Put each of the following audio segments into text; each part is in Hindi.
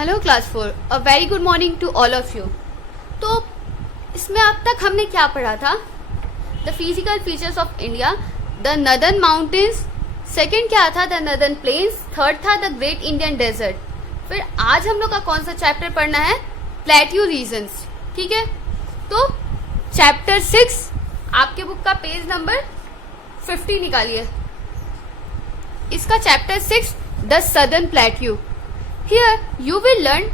Hello class 4, a very good morning to all of you. तो इसमें अब तक हमने क्या पढ़ा था? The physical features of India, the northern mountains, second क्या था? द नदर्न प्लेन्स, थर्ड था द ग्रेट इंडियन डेजर्ट। फिर आज हम लोग का कौन सा चैप्टर पढ़ना है? Plateau regions. ठीक है, तो चैप्टर 6 आपके बुक का पेज नंबर 50 निकालिए। इसका chapter 6 the southern plateau. Here you will learn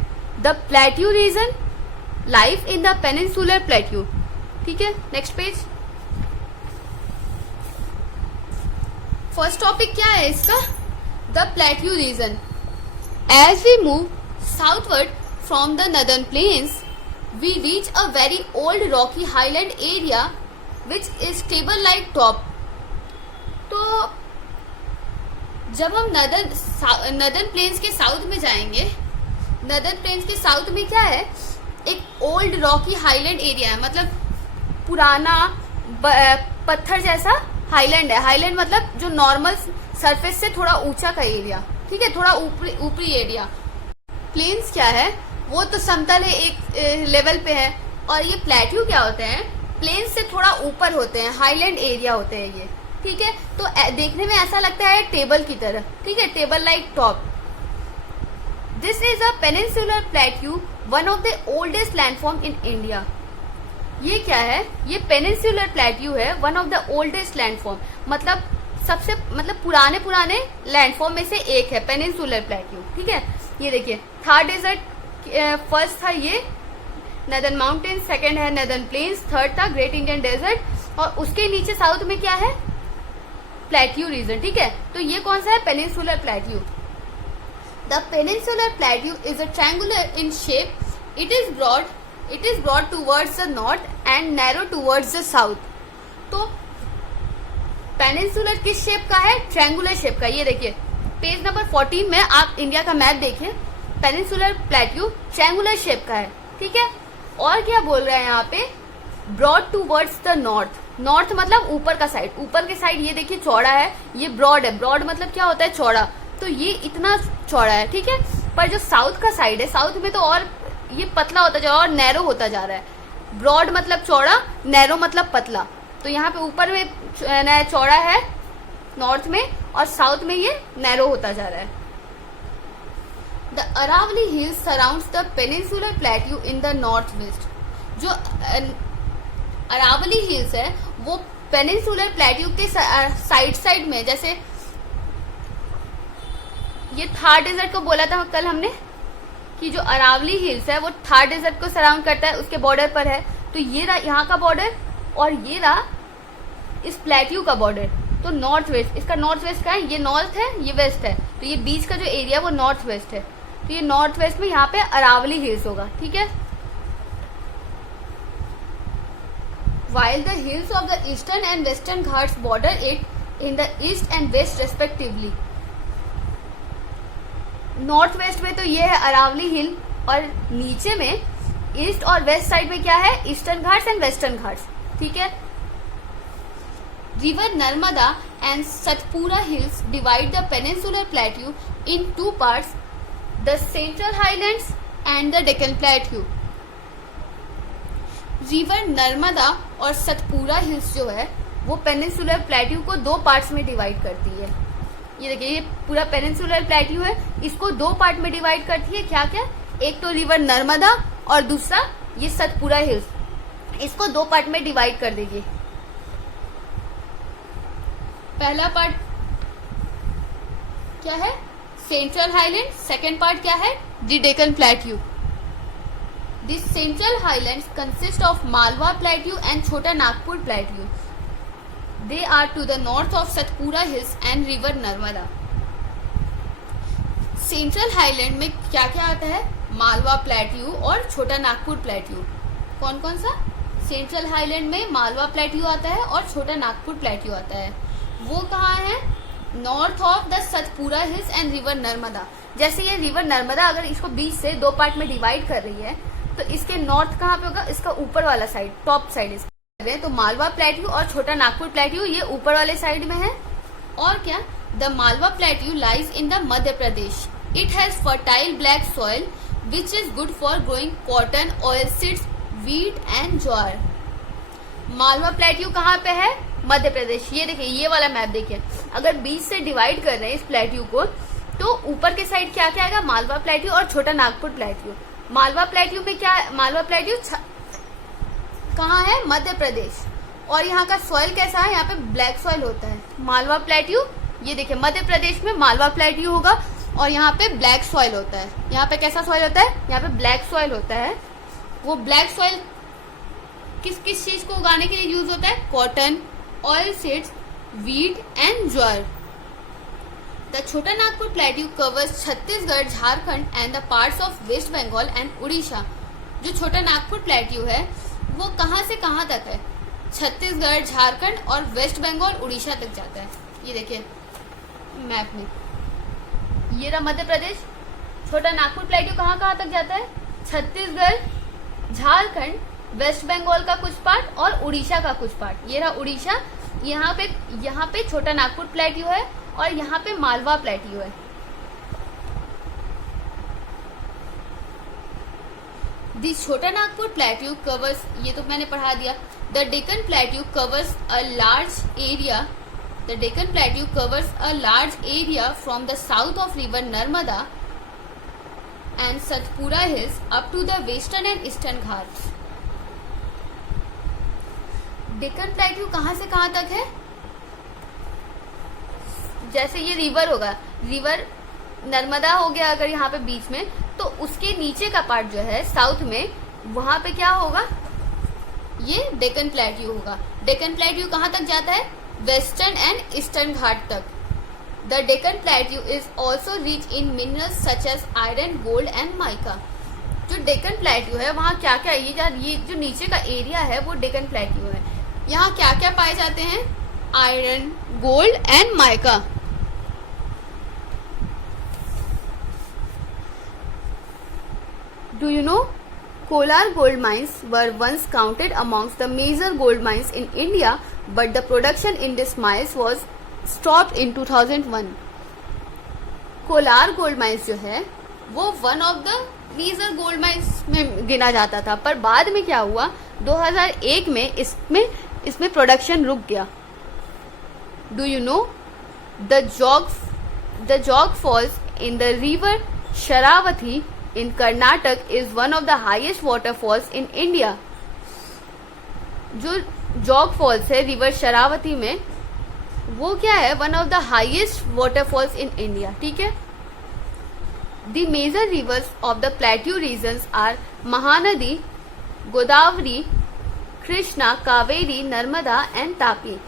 the plateau region, life in the peninsular plateau. ठीक है, नेक्स्ट पेज। फर्स्ट टॉपिक क्या है इसका? The plateau region. As we move southward from the northern plains we reach a very old rocky highland area which is table like top. तो जब हम नदर्न प्लेन्स के साउथ में जाएंगे, नदर्न प्लेन्स के साउथ में क्या है? एक ओल्ड रॉकी हाईलैंड एरिया है, मतलब पुराना पत्थर जैसा हाईलैंड है। हाईलैंड मतलब जो नॉर्मल सरफेस से थोड़ा ऊंचा का एरिया, ठीक है, थोड़ा ऊपरी एरिया। प्लेन्स क्या है? वो तो समतल है, एक लेवल पे है। और ये प्लेट्यू क्या होते हैं? प्लेन्स से थोड़ा ऊपर होते हैं, हाईलैंड एरिया होते हैं ये। ठीक है, तो देखने में ऐसा लगता है टेबल की तरह। ठीक है, table like top. This is a peninsular plateau, one of the oldest landform in India. ये क्या है? ये पेनिनसुलर प्लेट्यू है, one of the oldest landform, मतलब सबसे पुराने लैंडफॉर्म में से एक है पेनिनसुलर प्लेट्यू। ठीक है, ये देखिए, थर्ड डेजर्ट फर्स्ट था ये नदर्न माउंटेन, सेकंड है नदर्न प्लेन्स, थर्ड था ग्रेट इंडियन डेजर्ट, और उसके नीचे साउथ में क्या है? Plateau region. ठीक है, तो ये कौन सा है? Peninsular plateau. The peninsular plateau is a triangular in shape. It is broad towards the north and narrow towards the south. तो पेनिनसुलर किस शेप का है? ट्रायंगुलर शेप का। ये देखिए, पेज नंबर 14 में आप इंडिया का मैप देखिए, पेनिनसुलर प्लेट्यू ट्रायंगुलर शेप का है। ठीक है, और क्या बोल रहे हैं यहाँ पे? Broad towards the north. North मतलब ऊपर का साइड, ऊपर के साइड ये देखिए चौड़ा है, ये ब्रॉड है। ब्रॉड मतलब क्या होता है? चौड़ा। तो ये इतना चौड़ा है, ठीक है। पर जो साउथ का साइड है, साउथ में तो और ये पतला होता जा रहा है और नैरो होता जा रहा है। ब्रॉड मतलब चौड़ा, नैरो मतलब पतला। तो यहाँ पे ऊपर में चौड़ा है नॉर्थ में, और साउथ में ये नैरो होता जा रहा है। The Aravali hills surrounds the peninsular plateau in the north west. जो अरावली हिल्स है वो पेनिनसुलर प्लेट्यू के साइड में, जैसे ये थार डेजर्ट को बोला था कल हमने कि जो अरावली हिल्स है वो थार डेजर्ट को सराउंड करता है, उसके बॉर्डर पर है। तो ये रहा यहाँ का बॉर्डर, और ये रहा इस प्लेट्यू का बॉर्डर। तो नॉर्थ वेस्ट, इसका नॉर्थ वेस्ट का है, ये नॉर्थ है, ये वेस्ट है, तो ये बीच का जो एरिया वो नॉर्थ वेस्ट है। तो ये नॉर्थ वेस्ट में यहाँ पे अरावली हिल्स होगा। ठीक है, while the hills of the eastern and western Ghats border it in the east and west respectively। North west में तो ये है अरावली हिल, और नीचे में ईस्ट और वेस्ट साइड में क्या है? Eastern Ghats and western Ghats. ठीक है, river Narmada and Satpura hills divide the peninsular plateau in two parts, the central highlands and the Deccan plateau. River Narmada और सतपुरा हिल्स जो है वो पेनिनसुलर प्लेट्यू को दो पार्ट्स में डिवाइड करती है। ये देखिए, ये पूरा पेनिनसुलर प्लेट्यू है, इसको दो पार्ट में डिवाइड करती है। क्या क्या? एक तो रिवर नर्मदा और दूसरा ये सतपुरा हिल्स, इसको दो पार्ट में डिवाइड कर देगी। पहला पार्ट क्या है? Central highland. सेकेंड पार्ट क्या है? The Deccan plateau. These central highlands consist of Malwa Plateau and Chota Nagpur Plateau. They are to the north of Satpura Hills and River Narmada. Central highland में क्या क्या आता है? मालवा प्लेट्यू और छोटा नागपुर प्लेट्यू। कौन कौन सा? सेंट्रल हाईलैंड में मालवा प्लेट्यू आता है और छोटा नागपुर प्लेट्यू आता है। वो कहाँ है? North of the Satpura hills and river Narmada. जैसे ये रिवर नर्मदा अगर इसको बीच से दो पार्ट में डिवाइड कर रही है, तो इसके नॉर्थ कहाँ पे होगा? इसका ऊपर वाला साइड, टॉप साइड। तो मालवा प्लेट्यू और छोटा नागपुर प्लेट्यू ये ऊपर वाले साइड में है। और क्या? The Malwa plateau lies in the Madhya Pradesh. It has fertile black soil which is good for growing cotton, oil seeds, wheat and jowar. Malwa plateau कहाँ पे है? मध्य प्रदेश। ये देखिए, ये वाला मैप देखिए, अगर बीच से डिवाइड कर रहे हैं इस प्लेट्यू को, तो ऊपर के साइड क्या क्या आएगा? मालवा प्लेट्यू और छोटा नागपुर प्लेट्यू। मालवा प्लेट्यू में क्या? मालवा प्लेट्यू कहाँ है? मध्य प्रदेश। और यहाँ का सॉइल कैसा है? यहाँ पे ब्लैक सॉइल होता है। मालवा प्लेट्यू, ये देखिए मध्य प्रदेश में मालवा प्लेट्यू होगा और यहाँ पे ब्लैक सॉइल होता है। यहाँ पे कैसा सॉइल होता है? यहाँ पे ब्लैक सॉइल होता है। वो ब्लैक सॉइल किस किस चीज को उगाने के लिए यूज होता है? Cotton, oil seeds, wheat and jowar. The Chota Nagpur plateau covers Chhattisgarh, Jharkhand and the parts of West Bengal and Orissa. जो छोटा नागपुर प्लेट्यू है वो कहाँ से कहाँ तक है? छत्तीसगढ़, झारखंड और वेस्ट बंगाल, उड़ीसा तक जाता है। ये देखिए मैप में, ये रहा मध्य प्रदेश। छोटा नागपुर प्लेट्यू कहाँ कहाँ तक जाता है? छत्तीसगढ़, झारखंड, वेस्ट बंगाल का कुछ पार्ट और उड़ीसा का कुछ पार्ट। ये रहा उड़ीसा। यहाँ पे छोटा नागपुर प्लेट्यू है और यहाँ पे मालवा प्लेट्यू है। दिस छोटा नागपुर प्लेट्यू कवर्स, ये तो मैंने पढ़ा दिया। The Deccan plateau covers a large area. The Deccan plateau covers a large area from the south of river Narmada and Satpura hills up to the western and eastern Ghats. Deccan plateau कहाँ से कहाँ तक है? जैसे ये रिवर होगा, रिवर नर्मदा हो गया अगर यहाँ पे बीच में, तो उसके नीचे का पार्ट जो है साउथ में, वहां पे क्या होगा? ये डेक्कन प्लेट्यू होगा। डेक्कन प्लेट्यू कहाँ तक जाता है? वेस्टर्न एंड ईस्टर्न घाट तक। The Deccan plateau is also rich in minerals such as iron, gold and mica. जो डेक्कन प्लेट्यू है वहाँ क्या क्या, ये जो नीचे का एरिया है वो डेक्कन प्लेट्यू है। यहाँ क्या क्या पाए जाते हैं? Iron, gold and mica. Do you know? Kolar gold mines were once counted amongst the major gold mines in India, but the production in these mines was stopped in 2001. Kolar gold mines जो है वो one of the major gold mines में गिना जाता था, पर बाद में क्या हुआ? 2001 में इसमें प्रोडक्शन रुक गया। Do you know? The jog falls in the river Sharavati in Karnataka is one of the highest waterfalls in India. जो जॉग फॉल्स है रिवर शरावती में, वो क्या है? One of the highest waterfalls in India. ठीक है। The major rivers of the plateau regions are Mahanadi, Godavari, Krishna, Kaveri, Narmada and Tapi.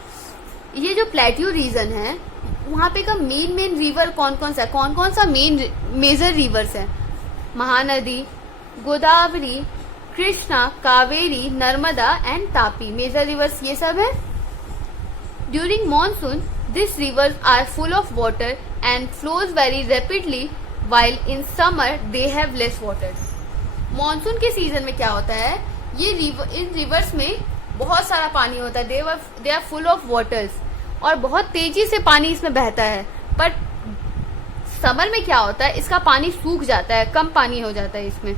ये जो प्लेट्यू रीजन है वहां पे का मेन रिवर कौन कौन सा है? कौन कौन सा मेजर रिवर्स है? Mahanadi, Godavari, Krishna, Kaveri, Narmada and Tapi. Major rivers ये सब है। During monsoon this rivers are full of water and flows very rapidly, while in summer they have less water. Monsoon के सीजन में क्या होता है? इन रिवर्स में बहुत सारा पानी होता है। They are full of waters और बहुत तेजी से पानी इसमें बहता है। पर समर में क्या होता है? इसका पानी सूख जाता है, कम पानी हो जाता है इसमें।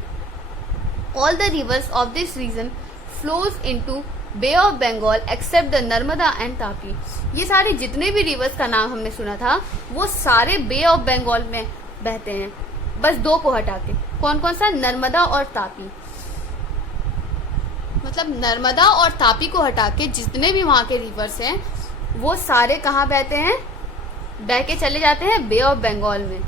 All the rivers of this region flows into Bay of Bengal except the Narmada and Tapi. ये सारे जितने भी रिवर्स का नाम हमने सुना था वो सारे बे ऑफ बंगाल में बहते हैं, बस दो को हटा के। कौन कौन सा? नर्मदा और तापी। मतलब नर्मदा और तापी को हटा के जितने भी वहां के रिवर्स हैं वो सारे कहाँ बहते हैं? बह के चले जाते हैं बे ऑफ बंगाल में।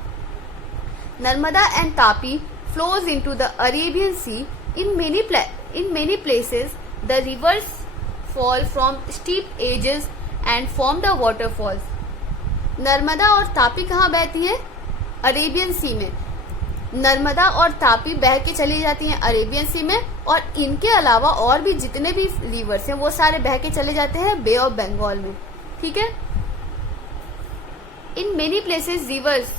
Narmada and Tapi flows into the Arabian Sea. In many places, the rivers fall from steep edges and form the waterfalls. Narmada और तापी कहाँ बहती है? अरेबियन सी में। नर्मदा और तापी बह के चली जाती हैं अरेबियन सी में, और इनके अलावा और भी जितने भी रिवर्स हैं वो सारे बह के चले जाते हैं बे ऑफ बंगाल में। ठीक है। In many places rivers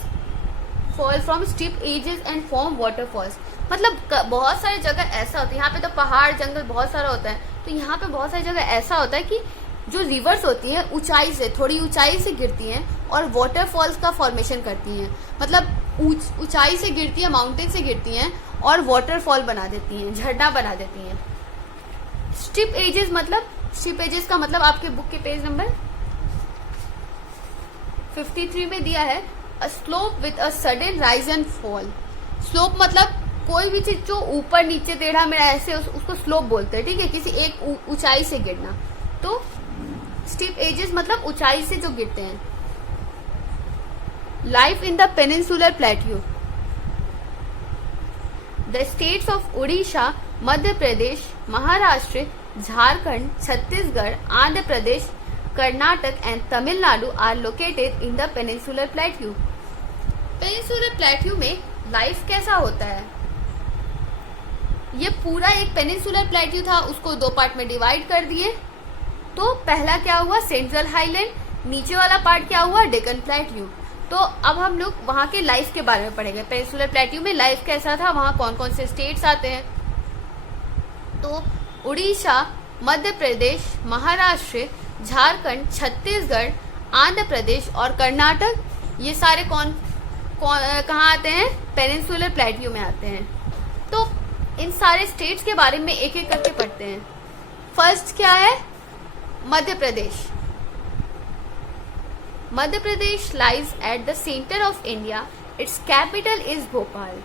fall from steep edges and form waterfalls. मतलब बहुत सारी जगह ऐसा होता है, यहाँ पे तो पहाड़ जंगल बहुत सारा होता है, तो यहाँ पे बहुत सारी जगह ऐसा होता है कि जो रिवर्स होती हैं ऊंचाई से, थोड़ी ऊंचाई से गिरती हैं और वाटरफॉल्स का फॉर्मेशन करती हैं। मतलब ऊंचाई से गिरती है, माउंटेन से गिरती हैं और वाटरफॉल बना देती हैं, झरना बना देती हैं। स्टिप एजेस मतलब, स्टिप एजेस का मतलब आपके बुक के पेज नंबर 53 में दिया है, a slope with a sudden rise and fall. Slope मतलब कोई भी चीज जो ऊपर नीचे टेढ़ा मेढ़ा ऐसे उसको स्लोप बोलते हैं, ठीक है, किसी एक ऊंचाई से गिरना। तो स्टीप एजेस मतलब ऊंचाई से जो गिरते हैं। Life in the peninsular plateau, the states of Orissa, Madhya Pradesh, Maharashtra, Jharkhand, Chhattisgarh, Andhra Pradesh, Karnataka and Tamil Nadu are located in the peninsular plateau. Peninsular plateau में लाइफ कैसा होता है? ये पूरा एक पेनिनसुलर प्लेट्यू था, उसको दो पार्ट में डिवाइड कर दिए। तो पहला क्या हुआ? Central highland. नीचे वाला पार्ट क्या हुआ? डेक्कन प्लेट्यू। तो अब हम लोग वहां के लाइफ के बारे में पढ़ेंगे। पेनिनसुलर प्लेट्यू में लाइफ कैसा था, वहां कौन कौन से स्टेट्स आते हैं। तो उड़ीसा, मध्य प्रदेश, महाराष्ट्र, झारखंड, छत्तीसगढ़, आंध्र प्रदेश और कर्नाटक, ये सारे कहाँ आते हैं? पेनिनसुलर प्लेट्यू में आते हैं। तो इन सारे स्टेट्स के बारे में एक एक करके पढ़ते हैं। फर्स्ट क्या है? Madhya Pradesh. Madhya Pradesh lies at the centre of India, its capital is Bhopal.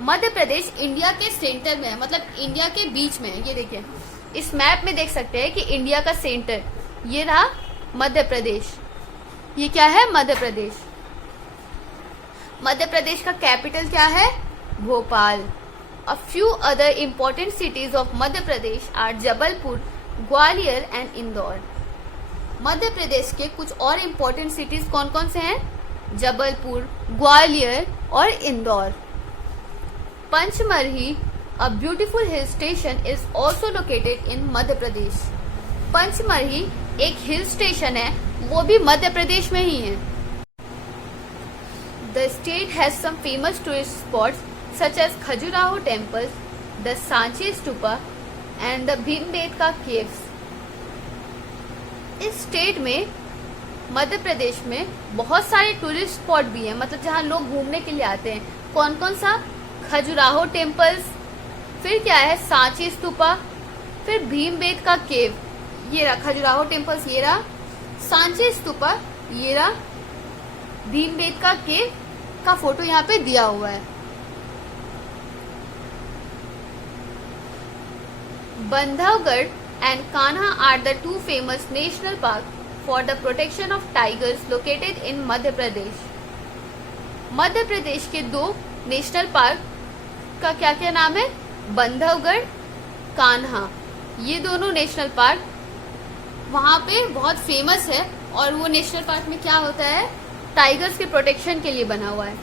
Madhya Pradesh India के सेंटर में है, मतलब इंडिया के बीच में है। ये देखिए, इस मैप में देख सकते हैं कि इंडिया का सेंटर ये रहा मध्य प्रदेश। ये क्या है? मध्य प्रदेश। मध्य प्रदेश का कैपिटल क्या है? Bhopal. A few other important cities of Madhya Pradesh are Jabalpur, Gwalior and Indore. Madhya Pradesh के कुछ और इम्पोर्टेंट सिटीज कौन कौन से हैं? जबलपुर, ग्वालियर और Indore. Pachmarhi, a beautiful hill station, is also located in Madhya Pradesh. Pachmarhi एक हिल स्टेशन है, वो भी मध्य प्रदेश में ही है। The state has some famous tourist spots such as Khajuraho temples, the Sanchi Stupa and the Bhimbetka caves। इस स्टेट में, मध्य प्रदेश में बहुत सारे टूरिस्ट स्पॉट भी हैं, मतलब जहाँ लोग घूमने के लिए आते हैं। कौन कौन सा? खजुराहो टेम्पल्स, फिर क्या है? सांची स्तूपा, फिर भीमबेटका केव, ये रहा खजुराहो टेम्पल्स, ये रहा सांची स्तूपा, ये रहा भीमबेटका केव का फोटो यहाँ पे दिया हुआ है। Bandhavgarh and Kanha are the two famous national parks for the protection of tigers located in Madhya Pradesh। मध्य प्रदेश के दो नेशनल पार्क का क्या क्या नाम है? बंधवगढ़, कान्हा। ये दोनों नेशनल पार्क वहाँ पे बहुत फेमस है। और वो नेशनल पार्क में क्या होता है? टाइगर्स के प्रोटेक्शन के लिए बना हुआ है।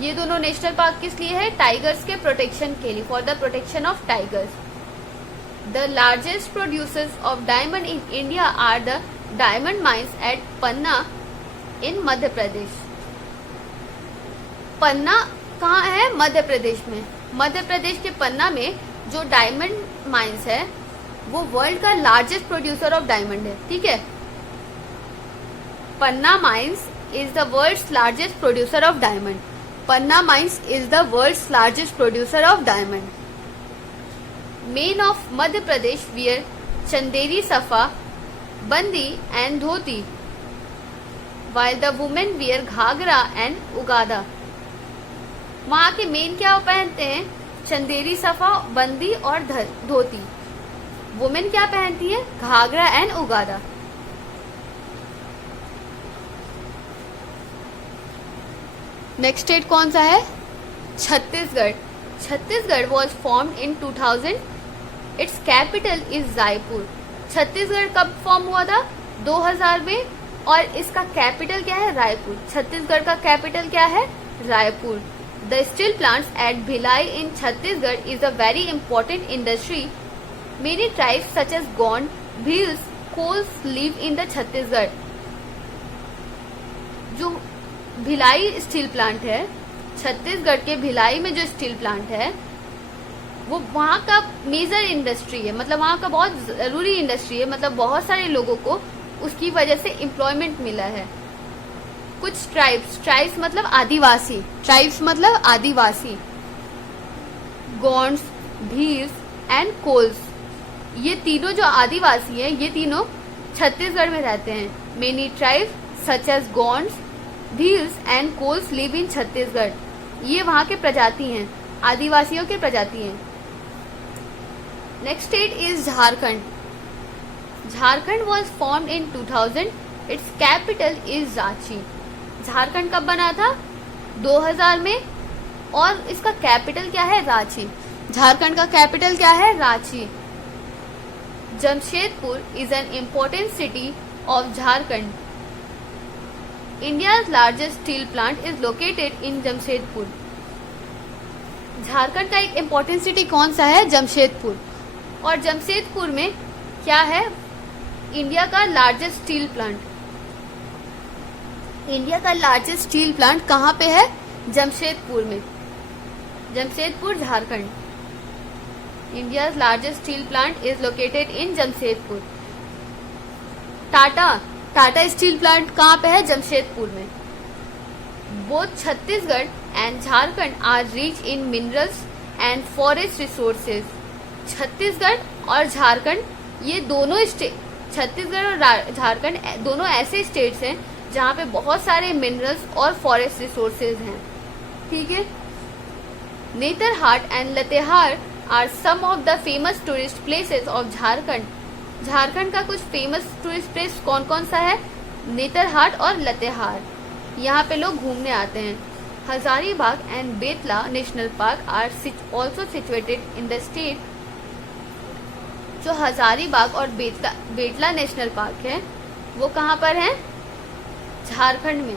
ये दोनों नेशनल पार्क किस लिए है? टाइगर्स के प्रोटेक्शन के लिए, for the protection of tigers. The largest producers of diamond in India are the diamond mines at Panna in Madhya Pradesh। पन्ना कहाँ है? मध्य प्रदेश में। मध्य प्रदेश के पन्ना में जो डायमंड माइंस है वो वर्ल्ड का लार्जेस्ट प्रोड्यूसर ऑफ डायमंड है, ठीक है। Panna mines is the world's largest producer of diamond. Panna mines is the world's largest producer of diamond. Men of Madhya Pradesh wear Chanderi Safa, Bandi and Dhoti, while the women wear Ghagra and Ugada। वहाँ के मेन क्या पहनते हैं? चंदेरी सफा, बंदी और धोती। वुमेन क्या पहनती है? घाघरा एंड उगादा। नेक्स्ट स्टेट कौन सा है? Chhattisgarh. Chhattisgarh was formed in 2000। Its capital is Raipur. Chhattisgarh कब फॉर्म हुआ था? 2000 में। और इसका कैपिटल क्या है? रायपुर। छत्तीसगढ़ का कैपिटल क्या है? Raipur. The steel plants at Bhilai in Chhattisgarh is a very important industry. Many tribes such as Gond, Bhils, Kols live in the Chhattisgarh. जो भिलाई स्टील प्लांट है, छत्तीसगढ़ के भिलाई में जो स्टील प्लांट है वो वहाँ का मेजर इंडस्ट्री है, मतलब वहाँ का बहुत जरूरी इंडस्ट्री है, मतलब बहुत सारे लोगों को उसकी वजह से एम्प्लॉयमेंट मिला है। कुछ ट्राइब्स मतलब आदिवासी, ट्राइब्स मतलब आदिवासी, गोंड्स, भील्स एंड कोल्स, ये तीनों जो आदिवासी हैं ये तीनों छत्तीसगढ़ में रहते हैं। Many tribes such as Gonds, Bhils and Kols live in Chhattisgarh, ये वहां के प्रजाति हैं, आदिवासियों के प्रजाति हैं। Next state is Jharkhand. Jharkhand was formed in 2000, its capital is Ranchi. Jharkhand कब बना था? 2000 में, और इसका कैपिटल क्या है? रांची। झारखंड का कैपिटल क्या है? Ranchi. Jamshedpur is an important city of Jharkhand. India's largest steel plant is located in Jamshedpur. Jharkhand का एक इम्पोर्टेंट सिटी कौन सा है? जमशेदपुर। और जमशेदपुर में क्या है? इंडिया का लार्जेस्ट स्टील प्लांट। इंडिया का लार्जेस्ट स्टील प्लांट कहाँ पे है? जमशेदपुर में। Jamshedpur, Jharkhand. India's largest steel plant is located in Jamshedpur. Tata steel plant कहाँ पे है? जमशेदपुर में। Both Chhattisgarh and Jharkhand are rich in minerals and forest resources. Chhattisgarh और झारखंड ये दोनों छत्तीसगढ़ और झारखंड दोनों ऐसे स्टेट्स हैं जहाँ पे बहुत सारे मिनरल्स और फॉरेस्ट रिसोर्सेज हैं। ठीक है। Netarhat and Latehar are some of the famous tourist places of Jharkhand. Jharkhand का कुछ फेमस टूरिस्ट प्लेस कौन कौन सा है? नेतरहाट और लतेहार, यहाँ पे लोग घूमने आते हैं। Hazaribagh and Betla national park are also situated in the state. जो हजारीबाग और बेतला नेशनल पार्क है वो कहाँ पर है? झारखंड में।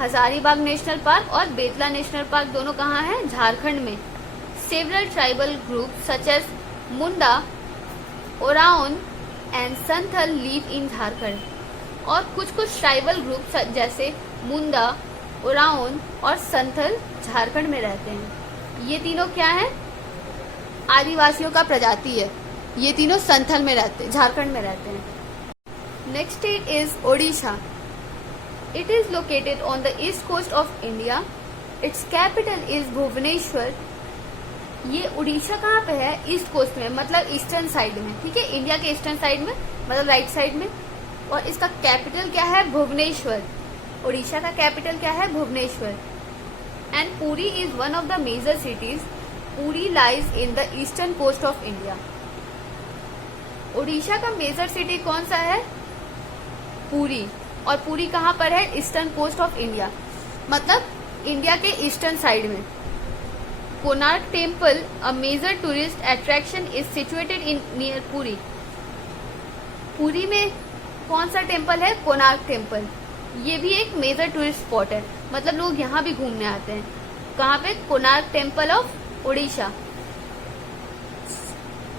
हजारीबाग नेशनल पार्क और बेतला नेशनल पार्क दोनों कहाँ हैं? झारखंड में। Several tribal group such as Munda, Oraon and Santhal live in Jharkhand. और कुछ ट्राइबल ग्रुप जैसे मुंडा, ओराओन और संथल झारखंड में रहते हैं। ये तीनों क्या है? आदिवासियों का प्रजाति है। ये तीनों संथल में रहते हैं, झारखंड में रहते हैं। Next state is Odisha. It is located on the east coast of India. Its capital is Bhubaneswar. ये उड़ीसा कहाँ पे है? ईस्ट कोस्ट में, मतलब ईस्टर्न साइड में। ठीक है, इंडिया के ईस्टर्न साइड में, मतलब राइट साइड में। और इसका कैपिटल क्या है? भुवनेश्वर। उड़ीसा का कैपिटल क्या है? Bhubaneswar. And Puri is one of the major cities. Puri lies in the eastern coast of India. Orissa का मेजर सिटी कौन सा है? पुरी। और पुरी कहाँ पर है? ईस्टर्न कोस्ट ऑफ इंडिया, मतलब इंडिया के ईस्टर्न साइड में। Konark temple, a major tourist attraction, is situated in near Puri. Puri में कौन सा टेम्पल है? कोणार्क टेम्पल। ये भी एक मेजर टूरिस्ट स्पॉट है, मतलब लोग यहाँ भी घूमने आते हैं। कहाँ पे? Konark temple of Orissa.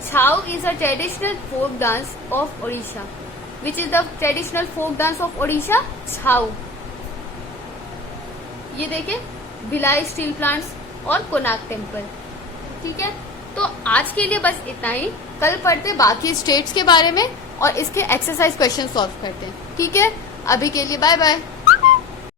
Chhau is a traditional folk dance of Odisha. Which is the traditional folk dance of Odisha? छाऊ। ये देखे, भिलाई स्टील प्लांट्स और कोणार्क टेम्पल। ठीक है, तो आज के लिए बस इतना ही। कल पढ़ते बाकी स्टेट्स के बारे में और इसके एक्सरसाइज क्वेश्चन सॉल्व करते हैं। ठीक है, अभी के लिए बाय बाय।